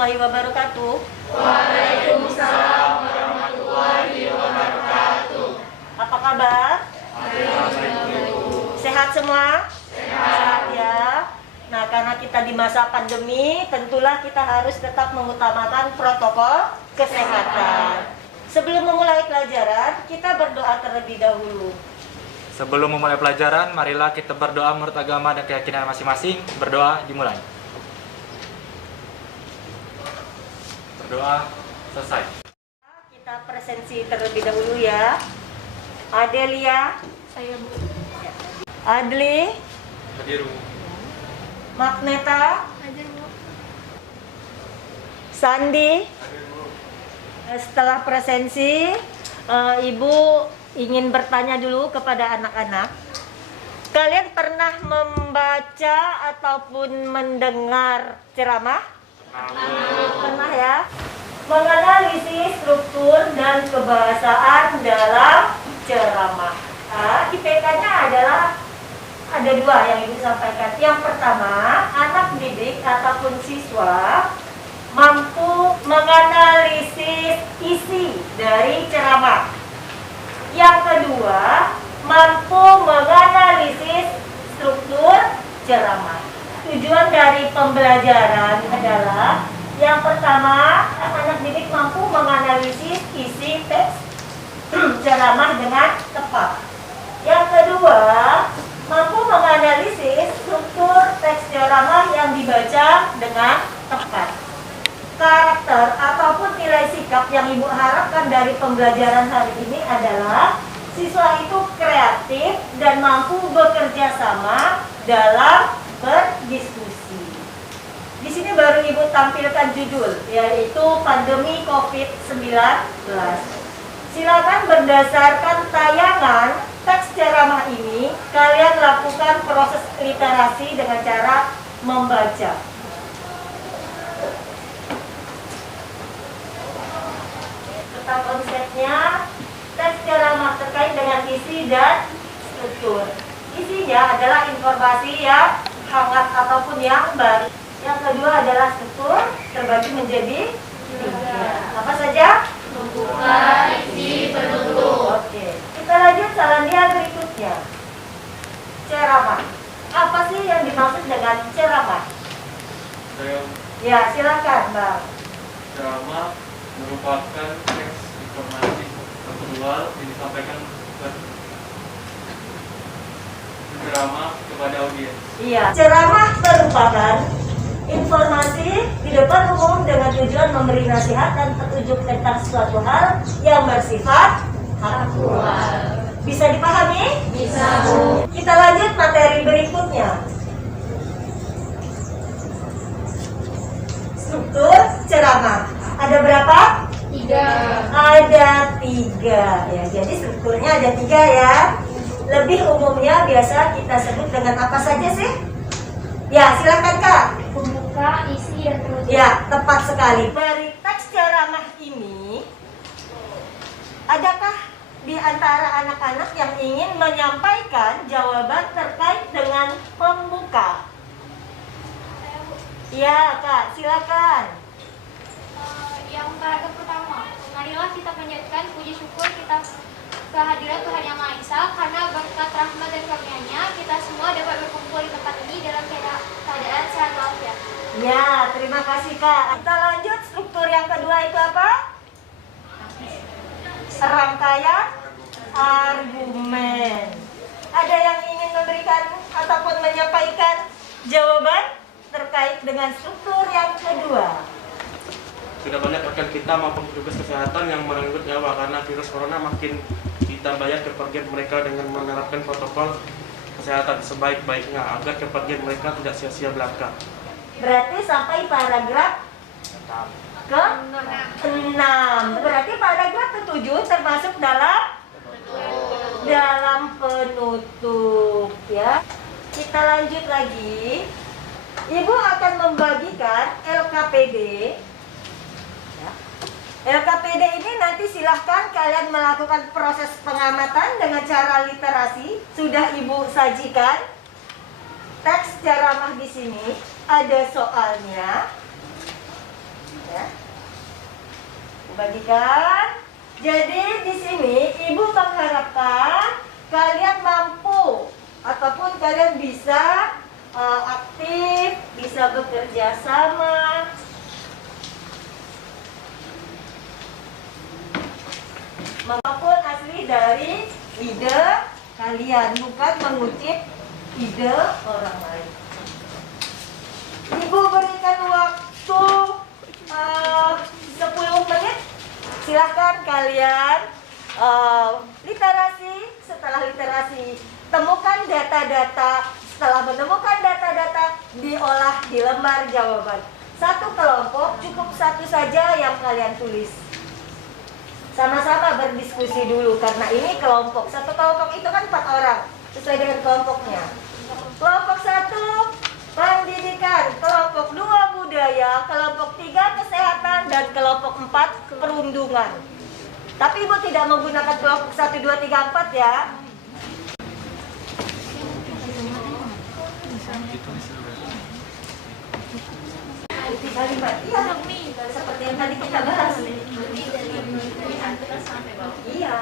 warahmatullahi wabarakatuh. Waalaikumsalam warahmatullahi wabarakatuh. Apa kabar? Sehat semua? Sehat ya. Nah, karena kita di masa pandemi, tentulah kita harus tetap mengutamakan protokol kesehatan. Sebelum memulai pelajaran, kita berdoa terlebih dahulu. Sebelum memulai pelajaran, marilah kita berdoa menurut agama dan keyakinan masing-masing. Berdoa dimulai. Berdoa selesai. Kita presensi terlebih dahulu ya. Adelia, Saya Bu. Adli, Hadir. Magneta, Hadir Bu. Sandi. Setelah presensi, Ibu ingin bertanya dulu kepada anak-anak. Kalian pernah membaca ataupun mendengar ceramah? Pernah ya? Menganalisis struktur dan kebahasaan dalam ceramah. IPK-nya adalah ada dua yang Ibu sampaikan. Yang pertama, anak didik ataupun siswa mampu menganalisis isi dari ceramah. Yang kedua, mampu menganalisis struktur ceramah. Tujuan dari pembelajaran adalah yang pertama, anak didik mampu menganalisis isi teks ceramah dengan tepat. Yang kedua, mampu menganalisis struktur teks ceramah yang dibaca dengan tepat. Karakter ataupun nilai sikap yang Ibu harapkan dari pembelajaran hari ini adalah siswa itu kreatif dan mampu bekerja sama dalam berdiskusi. Di sini baru Ibu tampilkan judul, yaitu Pandemi COVID-19. Silakan berdasarkan tayangan teks ceramah ini, kalian lakukan proses literasi dengan cara membaca. Tentang konsepnya, teks ceramah terkait dengan isi dan struktur. Isinya adalah informasi yang hangat ataupun yang baru. Yang kedua adalah struktur, terbagi menjadi 3. Apa saja? Pembuka, isi, penutup. Oke. Kita lanjut Salandia berikutnya. Ceramah. Apa sih yang dimaksud dengan ceramah? Ya, silakan, Bang. Ceramah merupakan teks informasi faktual yang disampaikan ceramah kepada audiens. Iya, ceramah merupakan informasi di depan umum dengan tujuan memberi nasihat dan petunjuk tentang suatu hal yang bersifat aktual. Bisa dipahami? Bisa Bu. Kita lanjut materi berikutnya. Struktur ceramah. Ada berapa? 3. Ada 3 ya. Jadi strukturnya ada 3 ya. Lebih umumnya biasa kita sebut dengan apa saja sih? Ya, silakan Kak. Pembuka, isi, dan penutup. Ya, tepat sekali. Dari teks ceramah ini, adakah di antara anak-anak yang ingin menyampaikan jawaban terkait dengan pembuka? Ya, Kak, silakan. Yang paragraf pertama, marilah kita panjatkan puji syukur kita kehadiran Tuhan Yang Maha Esa, karena berkat rahmat dan karunia-Nya kita semua dapat berkumpul di tempat ini dalam keadaan sehat walafiat. Ya, terima kasih Kak. Kita lanjut, struktur yang kedua itu apa? Rangkaian argumen. Ada yang ingin memberikan ataupun menyampaikan jawaban terkait dengan struktur yang kedua? Sudah banyak rekan kita maupun petugas kesehatan yang merenggut nyawa karena virus corona. Makin kita bayar kepergian mereka dengan menerapkan protokol kesehatan sebaik-baiknya agar kepergian mereka tidak sia-sia belaka. Berarti sampai paragraf ke-6. Berarti paragraf ke-7 termasuk dalam penutup ya. Kita lanjut lagi. Ibu akan membagikan LKPD. Ya. LKPD ini nanti silahkan kalian melakukan proses pengamatan dengan cara literasi. Sudah Ibu sajikan teks ceramah di sini. Ada soalnya. Ya. Bagikan. Jadi di sini ibu mengharapkan kalian mampu ataupun kalian bisa aktif, bisa bekerja sama. Maupun asli dari ide kalian, bukan mengutip ide orang lain. Ibu berikan waktu 10 menit. Silahkan kalian literasi. Setelah literasi, temukan data-data. Setelah menemukan data-data, diolah di lembar jawaban. Satu kelompok cukup satu saja yang kalian tulis. Sama-sama berdiskusi dulu karena ini kelompok. Satu kelompok itu kan 4 orang sesuai dengan kelompoknya. Kelompok 1 pendidikan, kelompok 2 budaya, kelompok 3 kesehatan, dan kelompok 4 perundungan. Tapi ibu tidak menggunakan kelompok 1, 2, 3, 4 ya. Kalimat, iya, seperti yang tadi kita bahas. Iya.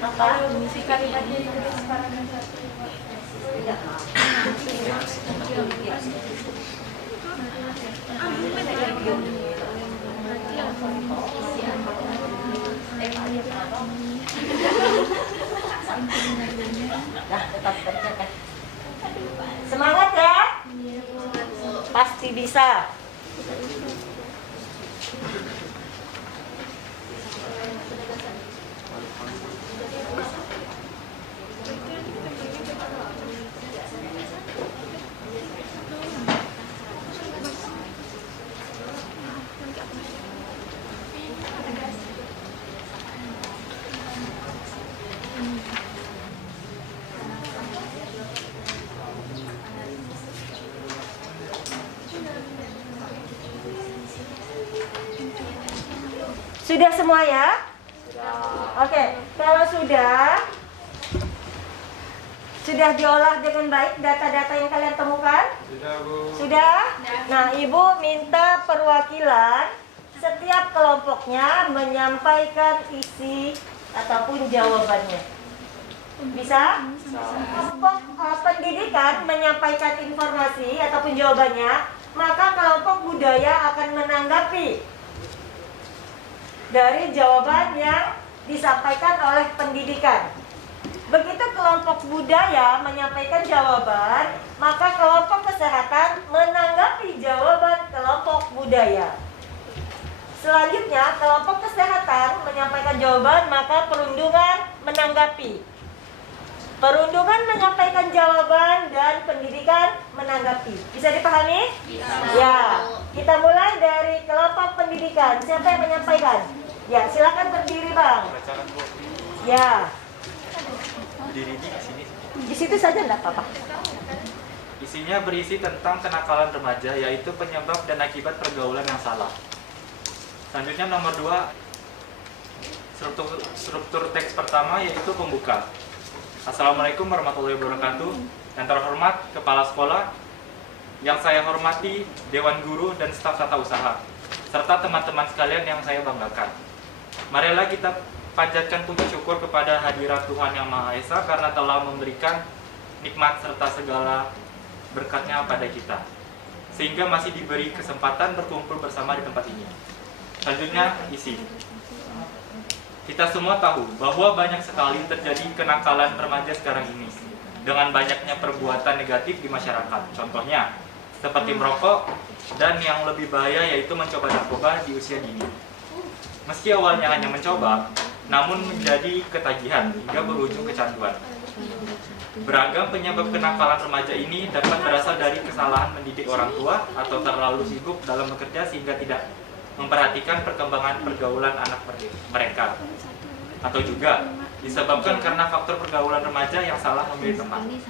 Apa? Si kalimatnya itu sekarang nah, tetap kerjakan. Semangat ya. Pasti bisa. Sudah semua ya? Oke, kalau sudah diolah dengan baik data-data yang kalian temukan? Sudah, Bu. Sudah? Nah, Ibu minta perwakilan setiap kelompoknya menyampaikan isi ataupun jawabannya. Bisa? Kelompok pendidikan menyampaikan informasi ataupun jawabannya, maka kelompok budaya akan menanggapi dari jawaban yang disampaikan oleh pendidikan. Begitu kelompok budaya menyampaikan jawaban, maka kelompok kesehatan menanggapi jawaban kelompok budaya. Selanjutnya, kelompok kesehatan menyampaikan jawaban, maka perundungan menanggapi. Perundungan menyampaikan jawaban dan pendidikan menanggapi. Bisa dipahami? Bisa. Ya, kita mulai dari kelompok pendidikan. Siapa yang menyampaikan? Ya, silakan berdiri, Bang. Bacakan, Bu. Ya. Berdiri di sini. Di situ saja enggak apa-apa. Isinya berisi tentang kenakalan remaja, yaitu penyebab dan akibat pergaulan yang salah. Selanjutnya nomor 2, struktur teks pertama yaitu pembuka. Assalamualaikum warahmatullahi wabarakatuh. Yang terhormat Kepala Sekolah, yang saya hormati Dewan Guru dan staf tata usaha, serta teman-teman sekalian yang saya banggakan. Marilah kita panjatkan puji syukur kepada hadirat Tuhan Yang Maha Esa karena telah memberikan nikmat serta segala berkatnya pada kita, sehingga masih diberi kesempatan berkumpul bersama di tempat ini. Selanjutnya, isi. Kita semua tahu bahwa banyak sekali terjadi kenakalan remaja sekarang ini dengan banyaknya perbuatan negatif di masyarakat. Contohnya, seperti merokok dan yang lebih bahaya yaitu mencoba narkoba di usia dini. Meski awalnya hanya mencoba, namun menjadi ketagihan hingga berujung kecanduan. Beragam penyebab kenakalan remaja ini dapat berasal dari kesalahan mendidik orang tua atau terlalu sibuk dalam bekerja sehingga tidak memperhatikan perkembangan pergaulan anak mereka, atau juga disebabkan karena faktor pergaulan remaja yang salah memilih teman.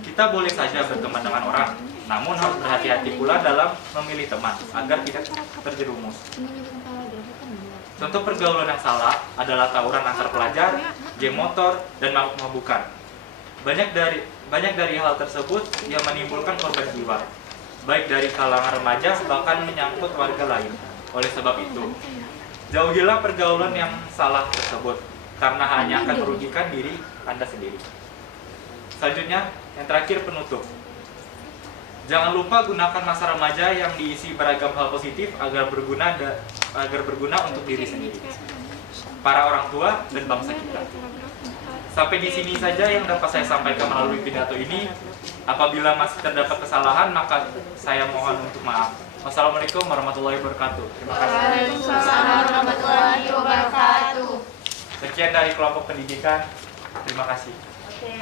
Kita boleh saja berteman dengan orang, namun harus berhati-hati pula dalam memilih teman agar tidak terjerumus. Contoh pergaulan yang salah adalah tawuran antar pelajar, geng motor, dan mabuk-mabukan. Banyak dari hal tersebut yang menimbulkan korban jiwa, baik dari kalangan remaja bahkan menyangkut warga lain. Oleh sebab itu, jauhilah pergaulan yang salah tersebut, karena hanya akan merugikan diri Anda sendiri. Selanjutnya, yang terakhir, penutup. Jangan lupa gunakan masa remaja yang diisi beragam hal positif agar berguna untuk diri sendiri, para orang tua, dan bangsa kita. Sampai di sini saja yang dapat saya sampaikan melalui pidato ini. Apabila masih terdapat kesalahan, maka saya mohon untuk maaf. Wassalamualaikum warahmatullahi wabarakatuh. Terima kasih. Waalaikumsalam warahmatullahi wabarakatuh. Sekian dari kelompok pendidikan. Terima kasih. Oke.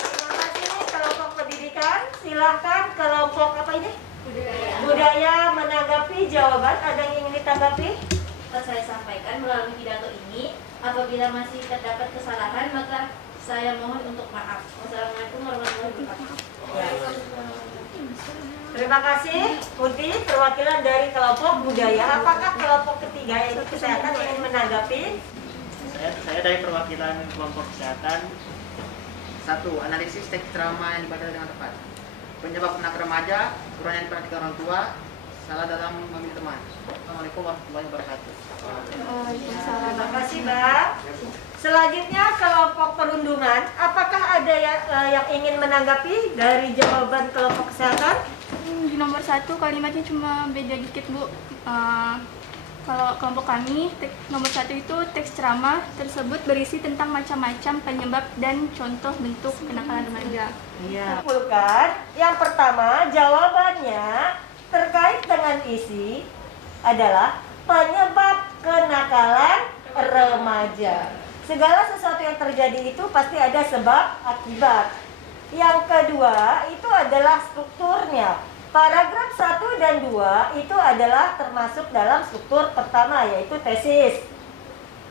Terima kasih kelompok pendidikan. Silahkan kelompok apa ini? Budaya menanggapi jawaban. Ada yang ingin ditanggapi? Dapat saya sampaikan melalui pidato ini, apabila masih terdapat kesalahan, maka saya mohon untuk maaf. Wassalamualaikum warahmatullahi wabarakatuh. Terima kasih, Kunti, perwakilan dari kelompok budaya. Apakah kelompok ketiga yaitu kesehatan ingin menanggapi? Saya dari perwakilan kelompok kesehatan. 1. Analisis teks ceramah yang dibaca dengan tepat. Penyebab anak remaja, kurang yang diperhatikan orang tua, salah dalam memilih teman. Assalamualaikum warahmatullahi wabarakatuh. Terima kasih, Bang. Selanjutnya kelompok perundungan. Apakah ada yang ingin menanggapi dari jawaban kelompok kesehatan? Di nomor 1 kalimatnya cuma beda dikit, Bu. Kalau kelompok kami, nomor 1 itu teks ceramah tersebut berisi tentang macam-macam penyebab dan contoh bentuk kenakalan remaja. Iya. Yang pertama, jawabannya terkait dengan isi adalah penyebab kenakalan remaja. Segala sesuatu yang terjadi itu pasti ada sebab akibat. Yang kedua, itu adalah strukturnya. Paragraf 1 dan 2 itu adalah termasuk dalam struktur pertama, yaitu tesis.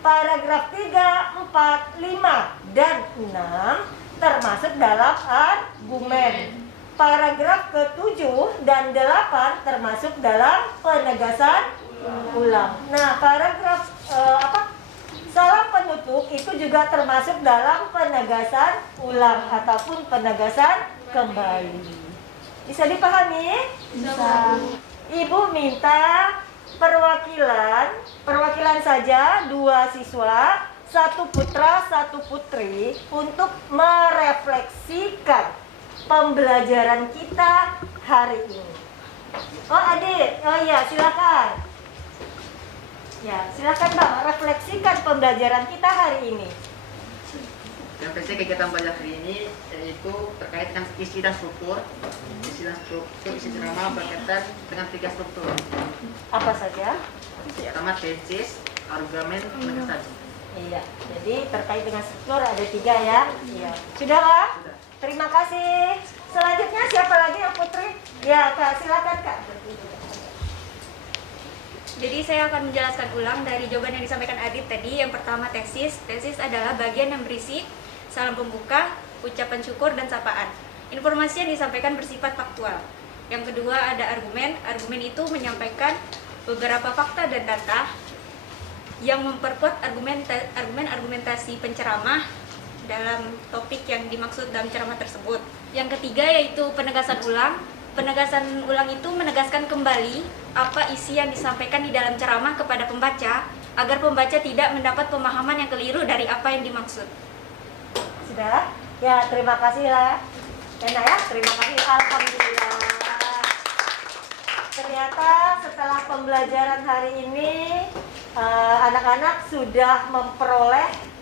Paragraf 3, 4, 5, dan 6 termasuk dalam argumen. Paragraf ke-7 dan 8 termasuk dalam penegasan ulang. Nah, paragraf salam penutup itu juga termasuk dalam penegasan ulang ataupun penegasan kembali. Bisa dipahami? Bisa. Ibu minta perwakilan saja 2 siswa, 1 putra, 1 putri untuk merefleksikan pembelajaran kita hari ini. Oh, Adik. Oh iya, silakan. Ya, silakan Bang, refleksikan pembelajaran kita hari ini. Refleksi kegiatan belajar hari ini yaitu terkait dengan isi dan struktur. Isi ceramah berkaitan dengan 3 struktur. Apa saja? Pertama, tesis, argumen, penegasan. Iya, jadi terkait dengan struktur ada 3 ya. Iya. Sudah, Bang? Sudah. Terima kasih. Selanjutnya siapa lagi yang Putri? Ya, Kak, silakan Kak. Jadi saya akan menjelaskan ulang dari jawaban yang disampaikan Adit tadi. Yang pertama tesis. Tesis adalah bagian yang berisi salam pembuka, ucapan syukur, dan sapaan. Informasi yang disampaikan bersifat faktual. Yang kedua ada argumen. Argumen itu menyampaikan beberapa fakta dan data yang memperkuat argumentasi penceramah dalam topik yang dimaksud dalam ceramah tersebut. Yang ketiga yaitu penegasan ulang. Penegasan ulang itu menegaskan kembali apa isi yang disampaikan di dalam ceramah kepada pembaca agar pembaca tidak mendapat pemahaman yang keliru dari apa yang dimaksud. Sudah? Ya, terima kasih lah. Enak ya, terima kasih. Alhamdulillah. Ternyata setelah pembelajaran hari ini, anak-anak sudah memperoleh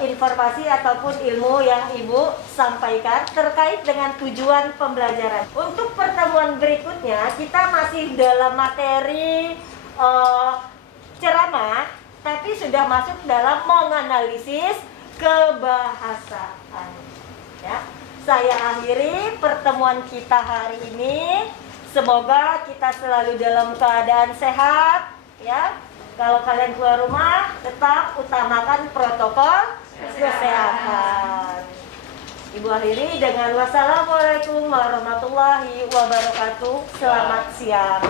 informasi ataupun ilmu yang Ibu sampaikan terkait dengan tujuan pembelajaran. Untuk pertemuan berikutnya, kita masih dalam materi ceramah, tapi sudah masuk dalam menganalisis kebahasaan. Ya, saya akhiri pertemuan kita hari ini. Semoga kita selalu dalam keadaan sehat, ya. Kalau kalian keluar rumah, tetap utamakan protokol kesehatan. Ibu akhiri dengan wassalamualaikum warahmatullahi wabarakatuh. Selamat siang.